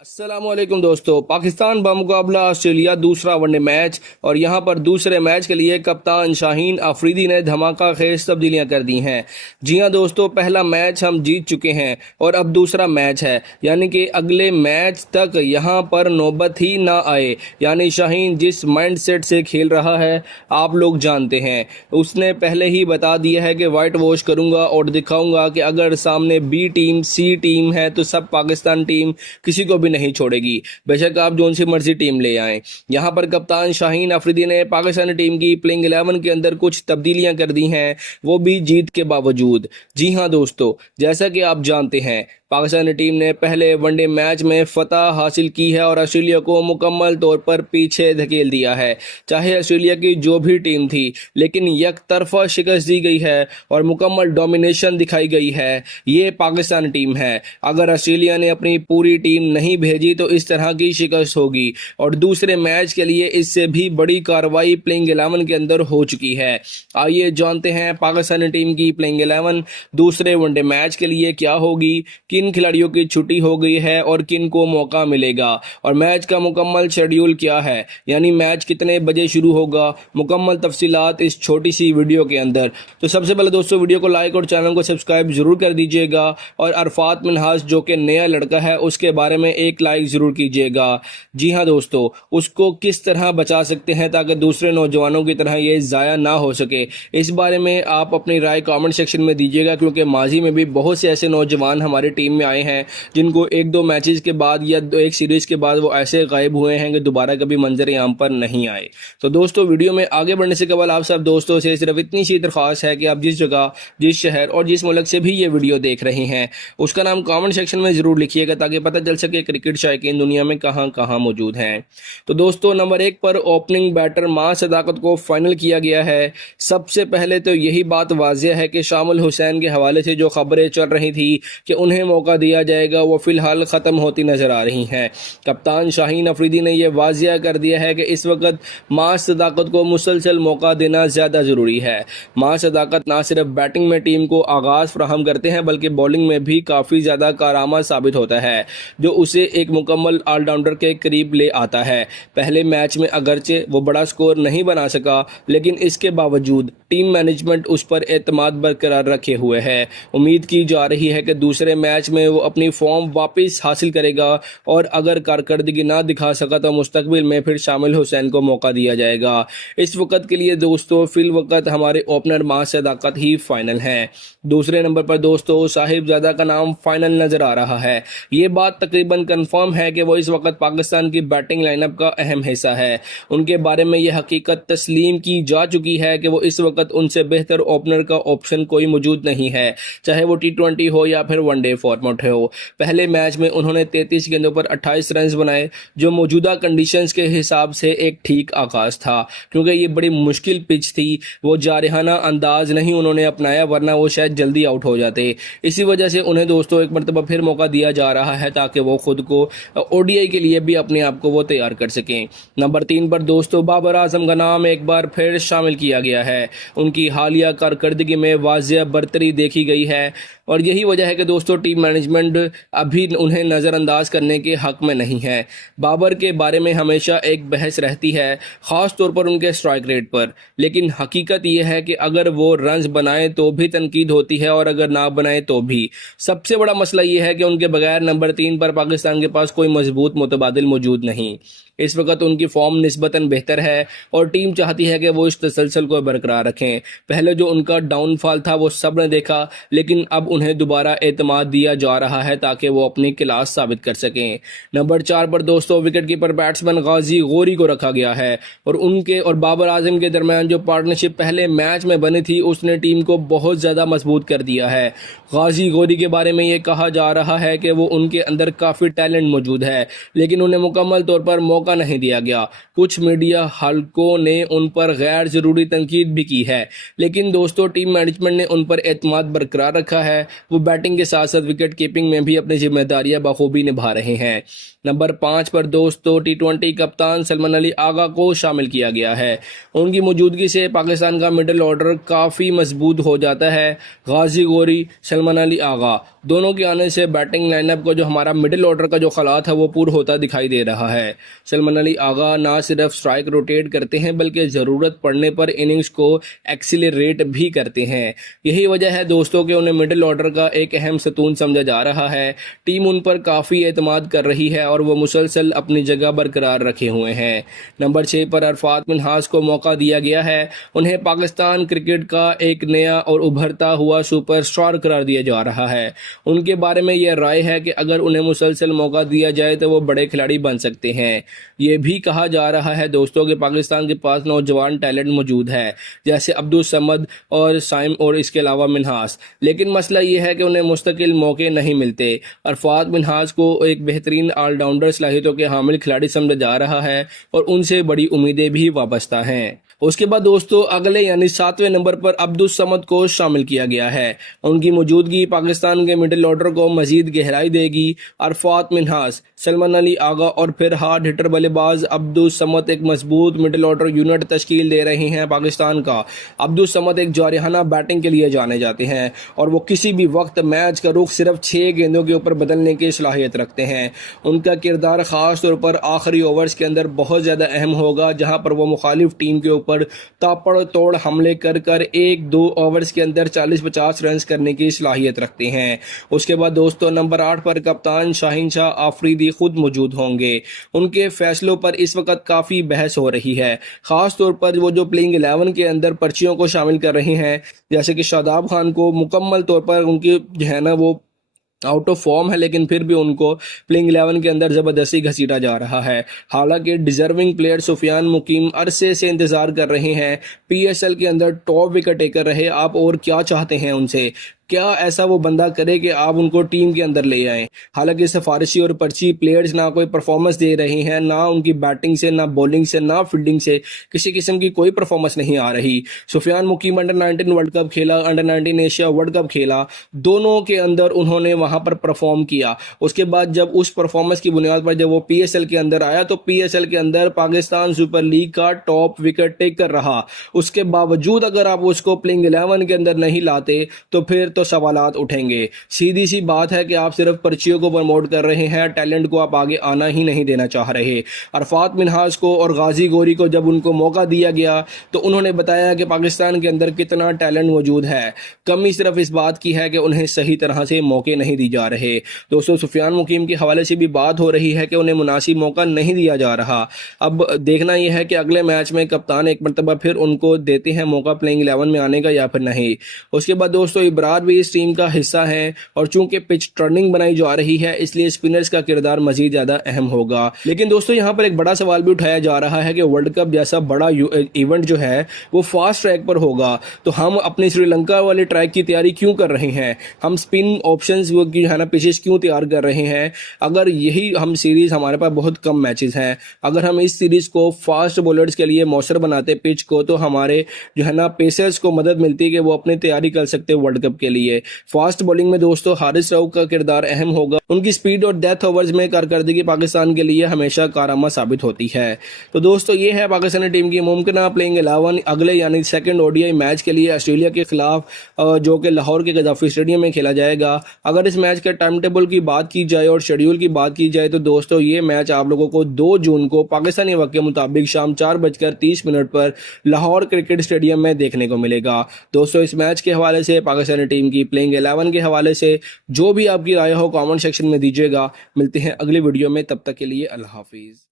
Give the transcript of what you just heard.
अस्सलामुअलैकुम दोस्तों। पाकिस्तान बमुकाबला ऑस्ट्रेलिया दूसरा वनडे मैच और यहां पर दूसरे मैच के लिए कप्तान शाहीन अफरीदी ने धमाका खेज तब्दीलियां कर दी हैं। जी हां दोस्तों, पहला मैच हम जीत चुके हैं और अब दूसरा मैच है, यानी कि अगले मैच तक यहां पर नौबत ही ना आए। यानी शाहीन जिस माइंडसेट से खेल रहा है आप लोग जानते हैं। उसने पहले ही बता दिया है कि वाइट वॉश करूंगा और दिखाऊंगा कि अगर सामने बी टीम सी टीम है तो सब पाकिस्तान टीम किसी को भी नहीं छोड़ेगी, बेशक आप जोन सी मर्जी टीम ले आएं। यहां पर कप्तान शाहीन अफरीदी ने पाकिस्तानी टीम की प्लेइंग 11 के अंदर कुछ तब्दीलियां कर दी हैं, वो भी जीत के बावजूद। जी हां दोस्तों, जैसा कि आप जानते हैं पाकिस्तानी टीम ने पहले वनडे मैच में फतह हासिल की है और ऑस्ट्रेलिया को मुकम्मल तौर पर पीछे धकेल दिया है। चाहे ऑस्ट्रेलिया की जो भी टीम थी, लेकिन एक तरफा शिकस्त दी गई है और मुकम्मल डोमिनेशन दिखाई गई है, ये पाकिस्तान टीम है। अगर ऑस्ट्रेलिया ने अपनी पूरी टीम नहीं भेजी तो इस तरह की शिकस्त होगी और दूसरे मैच के लिए इससे भी बड़ी कार्रवाई प्लेइंग 11 के अंदर हो चुकी है। आइए जानते हैं पाकिस्तानी टीम की प्लेइंग 11 दूसरे वनडे मैच के लिए क्या होगी, किन खिलाड़ियों की छुट्टी हो गई है और किन को मौका मिलेगा, और मैच का मुकम्मल शेड्यूल क्या है, यानी मैच कितने बजे शुरू होगा। मुकम्मल तफसीलात इस छोटी सी वीडियो के अंदर। तो सबसे पहले दोस्तों वीडियो को लाइक और चैनल को सब्सक्राइब जरूर कर दीजिएगा और अरफात मिनहास जो कि नया लड़का है उसके बारे में एक लाइक जरूर कीजिएगा। जी हाँ दोस्तों, उसको किस तरह बचा सकते हैं ताकि दूसरे नौजवानों की तरह ये ज़ाया ना हो सके, इस बारे में आप अपनी राय कमेंट सेक्शन में दीजिएगा, क्योंकि माजी में भी बहुत से ऐसे नौजवान हमारी टीम में आए हैं जिनको एक दो मैचेस के बाद या एक सीरीज के बाद वो ऐसे गायब हुए हैं कि दोबारा कभी मंजर आम पर नहीं आए। तो दोस्तों वीडियो में आगे बढ़ने से कबल आप सब दोस्तों से सिर्फ इतनी सी दरख्वास्त है कि आप जिस जगह, जिस शहर और जिस मुल्क से भी ये वीडियो देख रहे हैं उसका नाम कमेंट सेक्शन में जरूर लिखिएगा ताकि पता चल सके क्रिकेट शायकीन दुनिया में कहां कहां मौजूद हैं। तो दोस्तों नंबर 1 पर ओपनिंग बैटर मां सदाकत को फाइनल किया गया है। सबसे पहले तो यही बात वाजिया है कि शामिल हुसैन के हवाले से जो खबरें चल रही थी कि उन्हें मौका दिया जाएगा वो फिलहाल ख़त्म होती नज़र आ रही हैं। कप्तान शाहीन अफरीदी ने यह वाजिया कर दिया है कि इस वक्त मां सदाकत को मुसलसल मौका देना ज़्यादा ज़रूरी है। मां सदाकत ना सिर्फ बैटिंग में टीम को आगाज़ फ्राहम करते हैं बल्कि बॉलिंग में भी काफ़ी ज़्यादा कारामा साबित होता है, जो उसे एक मुकम्मल ऑलराउंडर के करीब ले आता है। पहले मैच में अगरचे वो बड़ा स्कोर नहीं बना सका, लेकिन इसके बावजूद टीम मैनेजमेंट उस पर एतमाद बरकरार रखे हुए है। उम्मीद की जा रही है कि दूसरे मैच में वो अपनी फॉर्म वापस हासिल करेगा और अगर कारकर्दगी ना दिखा सका तो मुस्तकबिल में फिर शामिल हुसैन को मौका दिया जाएगा। इस वक्त के लिए दोस्तों फिल वक्त हमारे ओपनर मां सदाकत ही फाइनल हैं। दूसरे नंबर पर दोस्तों साहिबजादा का नाम फाइनल नजर आ रहा है। ये बात तकरीबन कंफर्म है कि वो इस वक्त पाकिस्तान की बैटिंग लाइनअप का अहम हिस्सा है। उनके बारे में यह हकीकत तस्लीम की जा चुकी है कि वो इस वक्त उनसे बेहतर ओपनर का ऑप्शन कोई मौजूद नहीं है, चाहे वो T20 हो या फिर वनडे फॉर्मेट हो। पहले मैच में उन्होंने 33 गेंदों पर 28 रन बनाए, जो मौजूदा कंडीशंस के हिसाब से एक ठीक आगाज था, क्योंकि ये बड़ी मुश्किल पिच थी। वो जारहाना अंदाज नहीं उन्होंने अपनाया, वरना वो शायद जल्दी आउट हो जाते। इसी वजह से उन्हें दोस्तों एक मरतबा फिर मौका दिया जा रहा है ताकि वो खुद को ODI के लिए भी अपने आप को वो तैयार कर सकें। नंबर 3 पर दोस्तों बाबर आजम का नाम एक बार फिर शामिल किया गया है। उनकी हालिया कारकर्दगी में वाजिया बरतरी देखी गई है और यही वजह है कि दोस्तों टीम मैनेजमेंट अभी उन्हें नज़रअंदाज करने के हक में नहीं है। बाबर के बारे में हमेशा एक बहस रहती है, ख़ास तौर पर उनके स्ट्राइक रेट पर, लेकिन हकीकत यह है कि अगर वो रन्स बनाए तो भी तनकीद होती है और अगर ना बनाए तो भी। सबसे बड़ा मसला यह है कि उनके बगैर नंबर 3 पर पाकिस्तान के पास कोई मजबूत मुतबादिल मौजूद नहीं। इस वक्त उनकी फॉर्म निस्बतन बेहतर है और टीम चाहती है कि वो इस तसलसल को बरकरार रखें। पहले जो उनका डाउनफॉल था वो सब ने देखा, लेकिन अब उन्हें दोबारा एतमाद दिया जा रहा है ताकि वो अपनी क्लास साबित कर सकें। नंबर 4 पर दोस्तों विकेट कीपर बैट्समैन गाजी गौरी को रखा गया है और उनके और बाबर आजम के दरमियान जो पार्टनरशिप पहले मैच में बनी थी उसने टीम को बहुत ज़्यादा मजबूत कर दिया है। गाजी गौरी के बारे में ये कहा जा रहा है कि वो उनके अंदर काफ़ी टैलेंट मौजूद है, लेकिन उन्हें मुकम्मल तौर पर मौका नहीं दिया गया। कुछ मीडिया हलकों ने उन पर गैर ज़रूरी तनकीद भी की है, लेकिन दोस्तों टीम मैनेजमेंट ने उन पर एतमाद बरकरार रखा है। वो बैटिंग के साथ साथ विकेट कीपिंग में भी अपनी जिम्मेदारियां बखूबी निभा रहे हैं। नंबर 5 पर दोस्तों टी20 कप्तान सलमान अली आगा को शामिल किया गया है। उनकी मौजूदगी से पाकिस्तान का मिडिल ऑर्डर काफ़ी मजबूत हो जाता है। गाजी गोरी, सलमान अली आगा दोनों के आने से बैटिंग लाइनअप को जो हमारा मिडिल ऑर्डर का जो खलात है वो पूरा होता दिखाई दे रहा है। सलमान अली आगा ना सिर्फ स्ट्राइक रोटेट करते हैं बल्कि ज़रूरत पड़ने पर इनिंग्स को एक्सीलरेट भी करते हैं। यही वजह है दोस्तों कि उन्हें मिडिल ऑर्डर का एक अहम सतून समझा जा रहा है। टीम उन पर काफ़ी एतमाद कर रही है और वो मुसलसल अपनी जगह बरकरार रखे हुए हैं। नंबर 6 पर अरफात मिन्हास को मौका दिया गया है। उन्हें पाकिस्तान क्रिकेट का एक नया और उभरता हुआ सुपरस्टार करार दिया जा रहा है। उनके बारे में यह राय है कि अगर उन्हें मुसलसल मौका दिया जाए तो वो बड़े खिलाड़ी बन सकते हैं। ये भी कहा जा रहा है दोस्तों कि पाकिस्तान के पास नौजवान टैलेंट मौजूद है, जैसे अब्दुल समद और साइम और इसके अलावा मिन्हास, लेकिन मसला ये है कि उन्हें मुस्तकिल मौके नहीं मिलते। अरफात मिन्हास को एक बेहतरीन ऑलराउंडर सलाहियतों के हामिल खिलाड़ी समझा जा रहा है और उनसे बड़ी उम्मीदें भी वाबस्ता हैं। उसके बाद दोस्तों अगले यानी 7वें नंबर पर अब्दुल समद को शामिल किया गया है। उनकी मौजूदगी पाकिस्तान के मिडिल ऑर्डर को मजीद गहराई देगी। अरफात मिन्हास, सलमान अली आगा और फिर हार्ड हिटर बल्लेबाज अब्दुल समद एक मजबूत मिडिल ऑर्डर यूनिट तश्कील दे रहे हैं पाकिस्तान का। अब्दुल समद एक जारहाना बैटिंग के लिए जाने जाते हैं और वो किसी भी वक्त मैच का रुख सिर्फ 6 गेंदों के ऊपर बदलने की सलाहियत रखते हैं। उनका किरदार ख़ास तौर पर आखिरी ओवर्स के अंदर बहुत ज़्यादा अहम होगा, जहां पर वो मुखालिफ टीम के ऊपर तापड़ तोड़ हमले कर कर 1-2 ओवर्स के अंदर 40-50 रन करने की सलाहियत रखते हैं। उसके बाद दोस्तों नंबर 8 पर कप्तान शाहीन शाह आफरीदी खुद मौजूद होंगे। उनके फैसलों पर इस वक्त काफ़ी बहस हो रही है, ख़ास तौर पर वो जो प्लेइंग 11 के अंदर पर्चियों को शामिल कर रहे हैं, जैसे कि शादाब खान को मुकम्मल तौर पर उनकी जो है ना वो आउट ऑफ फॉर्म है, लेकिन फिर भी उनको प्लेइंग 11 के अंदर ज़बरदस्ती घसीटा जा रहा है। हालांकि डिजर्विंग प्लेयर सुफियान मुकीम अरसे से इंतज़ार कर रहे हैं पीएसएल के अंदर टॉप विकेट टेकर रहे। आप और क्या चाहते हैं उनसे? क्या ऐसा वो बंदा करे कि आप उनको टीम के अंदर ले आएं? हालांकि सिफारिशी और पर्ची प्लेयर्स ना कोई परफॉर्मेंस दे रहे हैं, ना उनकी बैटिंग से, ना बॉलिंग से, ना फील्डिंग से किसी किस्म की कोई परफॉर्मेंस नहीं आ रही। सुफियान मुकीम अंडर-19 वर्ल्ड कप खेला, अंडर-19 एशिया वर्ल्ड कप खेला, दोनों के अंदर उन्होंने वहां पर परफॉर्म किया। उसके बाद जब उस परफॉर्मेंस की बुनियाद पर जब वो पीएसएल के अंदर आया तो पीएसएल के अंदर पाकिस्तान सुपर लीग का टॉप विकेट टेकर रहा। उसके बावजूद अगर आप उसको प्लेइंग 11 के अंदर नहीं लाते तो फिर तो सवालात उठेंगे। सीधी सी बात है कि आप सिर्फ पर्चियों को प्रमोट कर रहे हैं, टैलेंट को आप आगे आना ही नहीं देना चाह रहे। अरफात मिन्हास को और गाजी गोरी को जब उनको मौका दिया गया तो उन्होंने बताया कि पाकिस्तान के अंदर कितना टैलेंट मौजूद है, कमी सिर्फ इस बात की है कि उन्हें सही तरह से मौके नहीं दिए जा रहे। दोस्तों सुफियान मुकीम के हवाले से भी बात हो रही है कि उन्हें मुनासिब मौका नहीं दिया जा रहा। अब देखना यह है कि अगले मैच में कप्तान एक मरतबा फिर उनको देते हैं मौका प्लेइंग 11 में आने का या फिर नहीं। उसके बाद दोस्तों इब्रार भी इस टीम का हिस्सा है और चूंकि पिच टर्निंग बनाई जा रही है इसलिए स्पिनर्स का किरदार मजीद ज्यादा अहम होगा। लेकिन दोस्तों यहाँ पर एक बड़ा सवाल भी उठाया जा रहा है कि वर्ल्ड कप जैसा बड़ा इवेंट जो है वो फास्ट ट्रैक पर होगा, तो हम अपने श्रीलंका वाले ट्रैक की तैयारी क्यों कर रहे हैं? हम स्पिन ऑप्शंस वो की है ना पिचेस क्यों तैयार कर रहे हैं? अगर यही हम सीरीज, हमारे पास बहुत कम मैचेस हैं, अगर हम इस सीरीज को फास्ट बॉलर्स के लिए मौसर बनाते पिच को तो हमारे जो है ना पेसर्स को मदद मिलती है कि वो अपनी तैयारी कर सकते हैं वर्ल्ड कप के लिए। फास्ट बॉलिंग में दोस्तों हारिस रऊफ का किरदार अहम होगा। उनकी स्पीड और डेथ ओवर्स में कारकर्दगी पाकिस्तान के लिए हमेशा कारआमद साबित होती है। तो दोस्तों ये है पाकिस्तानी टीम की मुमकिन प्लेइंग 11 अगले यानी सेकंड ओडीआई मैच के लिए ऑस्ट्रेलिया के खिलाफ, जो कि लाहौर के गद्दाफी स्टेडियम में खेला जाएगा। अगर इस मैच के टाइम टेबल की बात की जाए और शेड्यूल की बात की जाए तो दोस्तों ये मैच आप लोगों को 2 जून को पाकिस्तानी वक्त के मुताबिक शाम 4:30 पर लाहौर क्रिकेट स्टेडियम में देखने को मिलेगा। दोस्तों इस मैच के हवाले से, पाकिस्तानी टीम की प्लेइंग 11 के हवाले से जो भी आपकी राय हो कमेंट सेक्शन में दीजिएगा। मिलते हैं अगली वीडियो में, तब तक के लिए अल्लाह हाफिज़।